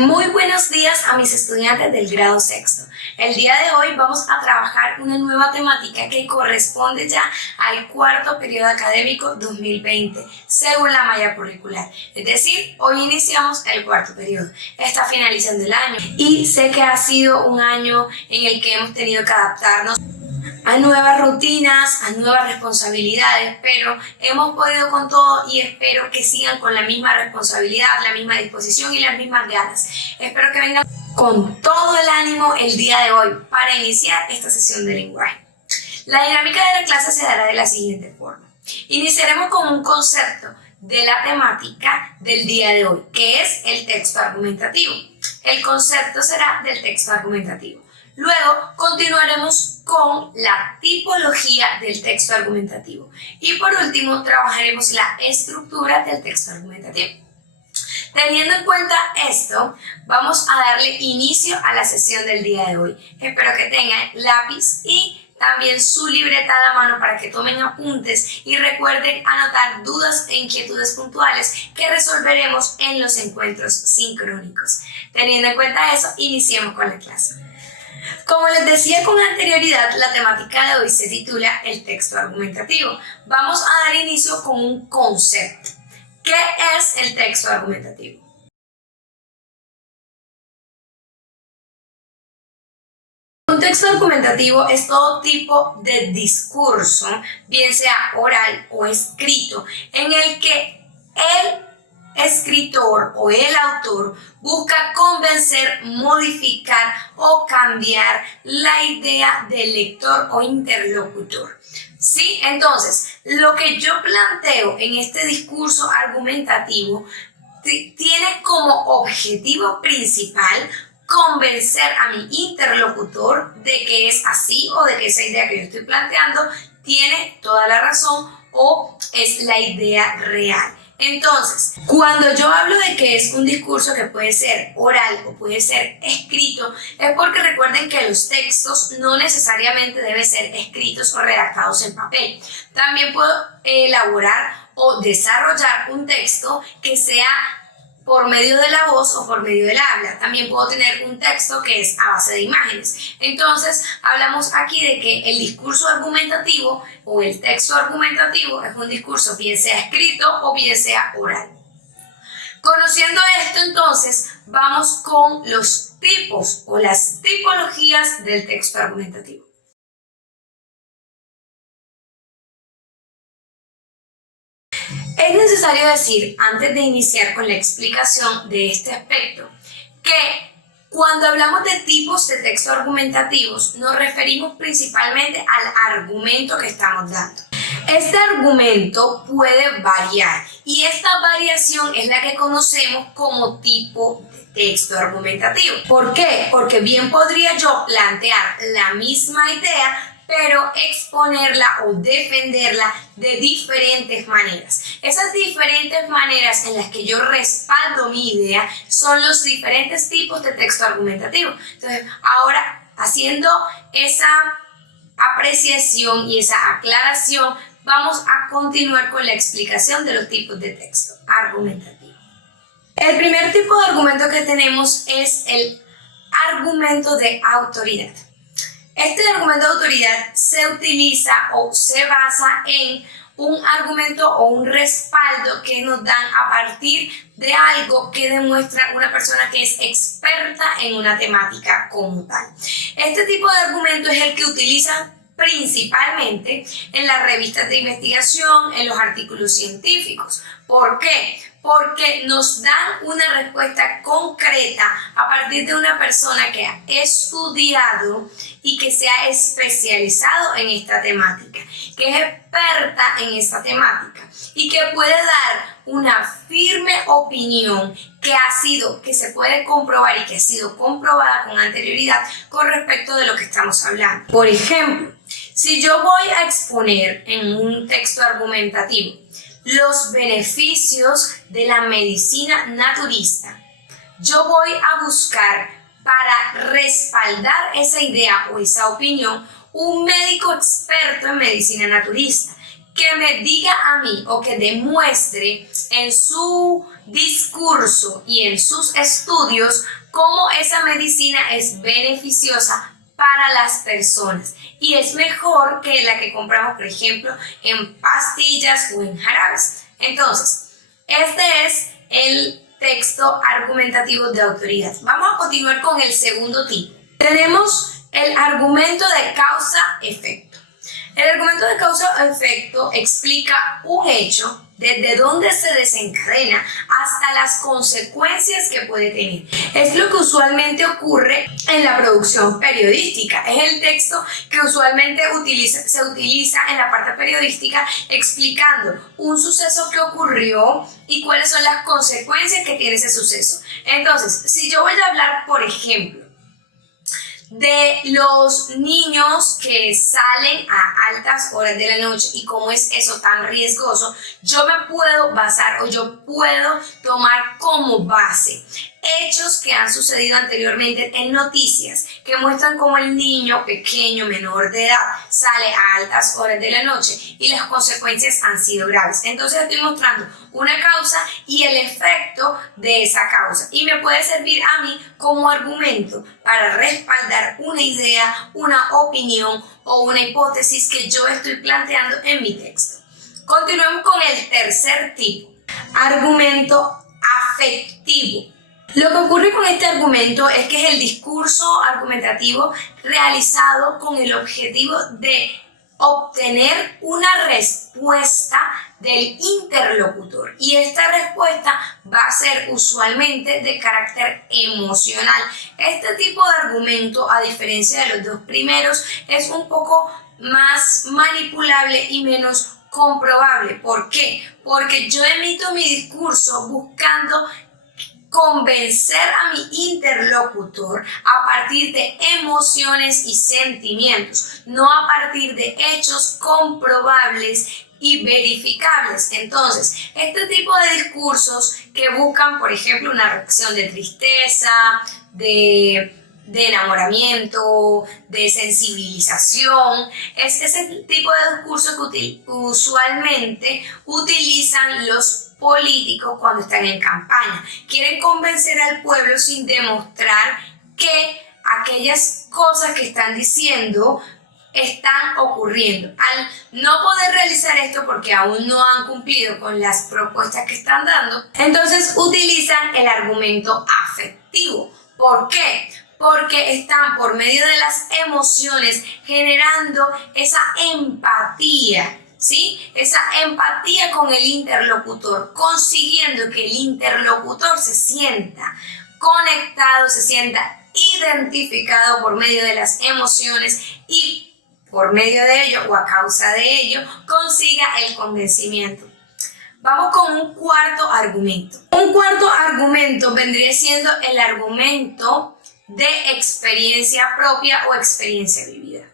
Muy buenos días a mis estudiantes del grado sexto. El día de hoy vamos a trabajar una nueva temática que corresponde ya al cuarto periodo académico 2020, según la malla curricular. Es decir, hoy iniciamos el cuarto periodo. Está finalizando el año y sé que ha sido un año en el que hemos tenido que adaptarnos a nuevas rutinas, a nuevas responsabilidades, pero hemos podido con todo y espero que sigan con la misma responsabilidad, la misma disposición y las mismas ganas. Espero que vengan con todo el ánimo el día de hoy para iniciar esta sesión de lenguaje. La dinámica de la clase se dará de la siguiente forma. Iniciaremos con un concepto de la temática del día de hoy, que es el texto argumentativo. El concepto será del texto argumentativo. Luego continuaremos con la tipología del texto argumentativo y por último trabajaremos la estructura del texto argumentativo. Teniendo en cuenta esto, vamos a darle inicio a la sesión del día de hoy. Espero que tengan lápiz y también su libreta a la mano para que tomen apuntes y recuerden anotar dudas e inquietudes puntuales que resolveremos en los encuentros sincrónicos. Teniendo en cuenta eso, iniciemos con la clase. Como les decía con anterioridad, la temática de hoy se titula el texto argumentativo. Vamos a dar inicio con un concepto. ¿Qué es el texto argumentativo? Un texto argumentativo es todo tipo de discurso, bien sea oral o escrito, en el que el escritor o el autor busca convencer, modificar o cambiar la idea del lector o interlocutor. ¿Sí? Entonces, lo que yo planteo en este discurso argumentativo tiene como objetivo principal convencer a mi interlocutor de que es así o de que esa idea que yo estoy planteando tiene toda la razón o es la idea real. Entonces, cuando yo hablo de que es un discurso que puede ser oral o puede ser escrito, es porque recuerden que los textos no necesariamente deben ser escritos o redactados en papel. También puedo elaborar o desarrollar un texto que sea por medio de la voz o por medio del habla. También puedo tener un texto que es a base de imágenes. Entonces, hablamos aquí de que el discurso argumentativo o el texto argumentativo es un discurso bien sea escrito o bien sea oral. Conociendo esto, entonces, vamos con los tipos o las tipologías del texto argumentativo. Es necesario decir, antes de iniciar con la explicación de este aspecto, que cuando hablamos de tipos de texto argumentativos, nos referimos principalmente al argumento que estamos dando. Este argumento puede variar y esta variación es la que conocemos como tipo de texto argumentativo. ¿Por qué? Porque bien podría yo plantear la misma idea, pero exponerla o defenderla de diferentes maneras. Esas diferentes maneras en las que yo respaldo mi idea son los diferentes tipos de texto argumentativo. Entonces, ahora, haciendo esa apreciación y esa aclaración, vamos a continuar con la explicación de los tipos de texto argumentativo. El primer tipo de argumento que tenemos es el argumento de autoridad. Este argumento de autoridad se utiliza o se basa en un argumento o un respaldo que nos dan a partir de algo que demuestra una persona que es experta en una temática como tal. Este tipo de argumento es el que utilizan principalmente en las revistas de investigación, en los artículos científicos. ¿Por qué? Porque nos dan una respuesta concreta a partir de una persona que ha estudiado y que se ha especializado en esta temática, que es experta en esta temática y que puede dar una firme opinión que se puede comprobar y que ha sido comprobada con anterioridad con respecto de lo que estamos hablando. Por ejemplo, si yo voy a exponer en un texto argumentativo los beneficios de la medicina naturista, yo voy a buscar para respaldar esa idea o esa opinión un médico experto en medicina naturista que me diga a mí o que demuestre en su discurso y en sus estudios cómo esa medicina es beneficiosa para las personas y es mejor que la que compramos, por ejemplo, en pastillas o en jarabes. Entonces, este es el texto argumentativo de autoridad. Vamos a continuar con el segundo tipo. Tenemos el argumento de causa-efecto. El argumento de causa-efecto explica un hecho desde dónde se desencadena hasta las consecuencias que puede tener. Es lo que usualmente ocurre en la producción periodística. Es el texto que usualmente se utiliza en la parte periodística explicando un suceso que ocurrió y cuáles son las consecuencias que tiene ese suceso. Entonces, si yo voy a hablar, por ejemplo, de los niños que salen a altas horas de la noche y cómo es eso tan riesgoso, yo me puedo basar o yo puedo tomar como base hechos que han sucedido anteriormente en noticias que muestran cómo el niño pequeño, menor de edad, sale a altas horas de la noche y las consecuencias han sido graves. Entonces estoy mostrando una causa y el efecto de esa causa y me puede servir a mí como argumento para respaldar una idea, una opinión o una hipótesis que yo estoy planteando en mi texto. Continuemos con el tercer tipo, argumento afectivo. Lo que ocurre con este argumento es que es el discurso argumentativo realizado con el objetivo de obtener una respuesta del interlocutor y esta respuesta va a ser usualmente de carácter emocional. Este tipo de argumento, a diferencia de los dos primeros, es un poco más manipulable y menos comprobable. ¿Por qué? Porque yo emito mi discurso buscando convencer a mi interlocutor a partir de emociones y sentimientos, no a partir de hechos comprobables y verificables. Entonces, este tipo de discursos que buscan, por ejemplo, una reacción de tristeza, de enamoramiento, de sensibilización, es ese tipo de discurso que usualmente utilizan los políticos cuando están en campaña. Quieren convencer al pueblo sin demostrar que aquellas cosas que están diciendo están ocurriendo. Al no poder realizar esto porque aún no han cumplido con las propuestas que están dando, entonces utilizan el argumento afectivo. ¿Por qué? Porque están por medio de las emociones generando esa empatía, ¿sí? Esa empatía con el interlocutor, consiguiendo que el interlocutor se sienta conectado, se sienta identificado por medio de las emociones y por medio de ello o a causa de ello consiga el convencimiento. Vamos con un cuarto argumento. Un cuarto argumento vendría siendo el argumento de experiencia propia o experiencia vivida.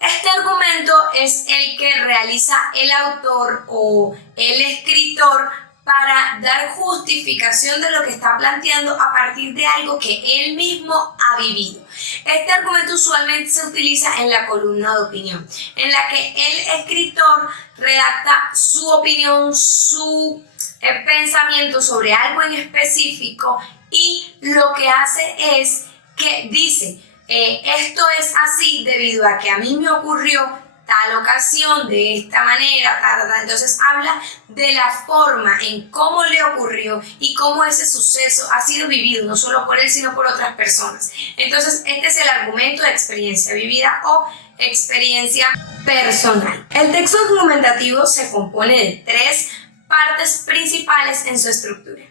Este argumento es el que realiza el autor o el escritor para dar justificación de lo que está planteando a partir de algo que él mismo ha vivido. Este argumento usualmente se utiliza en la columna de opinión, en la que el escritor redacta su opinión, su pensamiento sobre algo en específico y lo que hace es que dice, esto es así debido a que a mí me ocurrió tal ocasión, de esta manera, entonces habla de la forma en cómo le ocurrió y cómo ese suceso ha sido vivido, no solo por él, sino por otras personas. Entonces, este es el argumento de experiencia vivida o experiencia personal. El texto argumentativo se compone de tres partes principales en su estructura.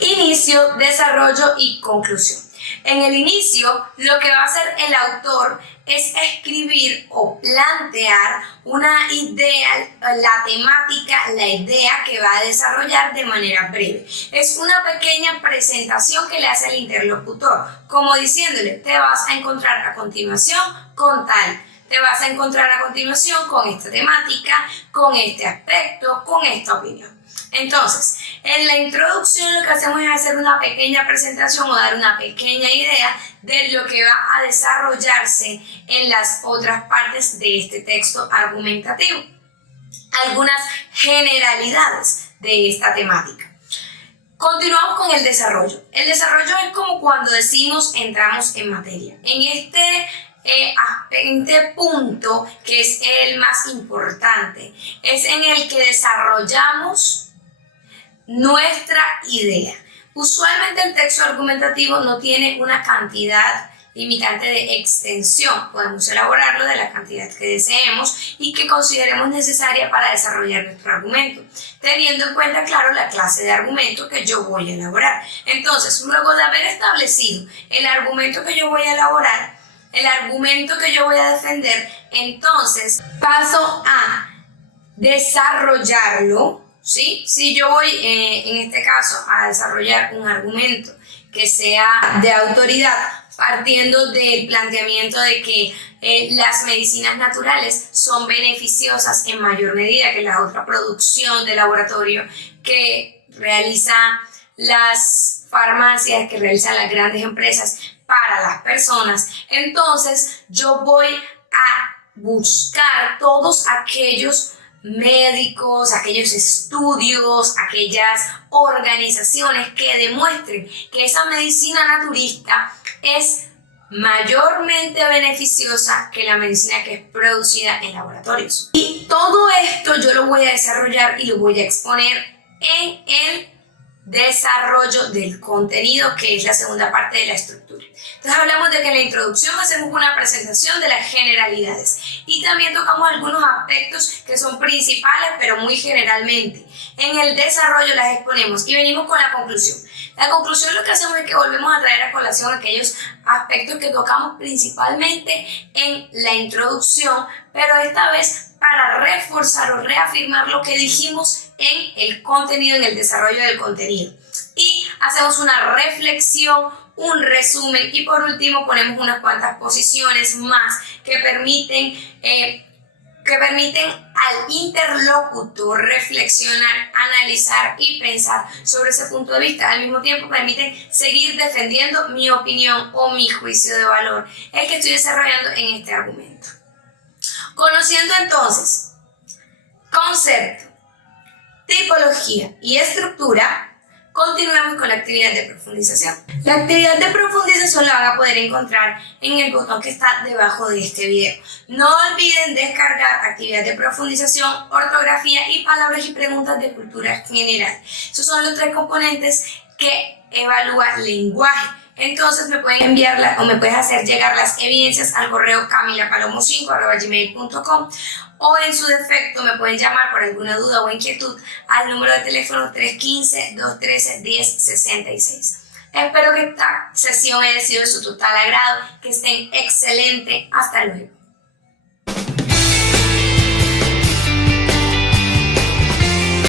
Inicio, desarrollo y conclusión. En el inicio, lo que va a hacer el autor es escribir o plantear una idea, la temática, la idea que va a desarrollar de manera breve. Es una pequeña presentación que le hace al interlocutor, como diciéndole, te vas a encontrar a continuación con tal. Te vas a encontrar a continuación con esta temática, con este aspecto, con esta opinión. Entonces, en la introducción lo que hacemos es hacer una pequeña presentación o dar una pequeña idea de lo que va a desarrollarse en las otras partes de este texto argumentativo. Algunas generalidades de esta temática. Continuamos con el desarrollo. El desarrollo es como cuando decimos entramos en materia. En este punto, que es el más importante, es en el que desarrollamos nuestra idea. Usualmente el texto argumentativo no tiene una cantidad limitante de extensión. Podemos elaborarlo de la cantidad que deseemos y que consideremos necesaria para desarrollar nuestro argumento, teniendo en cuenta, claro, la clase de argumento que yo voy a elaborar. Entonces, luego de haber establecido el argumento que yo voy a elaborar, el argumento que yo voy a defender, entonces paso a desarrollarlo, ¿sí? Si yo voy, en este caso, a desarrollar un argumento que sea de autoridad, partiendo del planteamiento de que las medicinas naturales son beneficiosas en mayor medida que la otra producción de laboratorio que realizan las farmacias, que realizan las grandes empresas para las personas. Entonces yo voy a buscar todos aquellos médicos, aquellos estudios, aquellas organizaciones que demuestren que esa medicina naturista es mayormente beneficiosa que la medicina que es producida en laboratorios. Y todo esto yo lo voy a desarrollar y lo voy a exponer en el desarrollo del contenido, que es la segunda parte de la estructura. Entonces hablamos de que en la introducción hacemos una presentación de las generalidades y también tocamos algunos aspectos que son principales pero muy generalmente. En el desarrollo las exponemos y venimos con la conclusión. La conclusión lo que hacemos es que volvemos a traer a colación aquellos aspectos que tocamos principalmente en la introducción, pero esta vez para reforzar o reafirmar lo que dijimos en el contenido, en el desarrollo del contenido. Y hacemos una reflexión, un resumen y por último ponemos unas cuantas posiciones más que permiten al interlocutor reflexionar, analizar y pensar sobre ese punto de vista. Al mismo tiempo permiten seguir defendiendo mi opinión o mi juicio de valor, el que estoy desarrollando en este argumento. Conociendo entonces concepto, tipología y estructura, continuamos con la actividad de profundización. La actividad de profundización la van a poder encontrar en el botón que está debajo de este video. No olviden descargar actividad de profundización, ortografía y palabras y preguntas de cultura general. Esos son los 3 componentes que evalúa lenguaje. Entonces me pueden enviarla o me puedes hacer llegar las evidencias al correo camilapalomo5@gmail.com o en su defecto me pueden llamar por alguna duda o inquietud al número de teléfono 315-213-1066. Espero que esta sesión haya sido de su total agrado, que estén excelente. Hasta luego.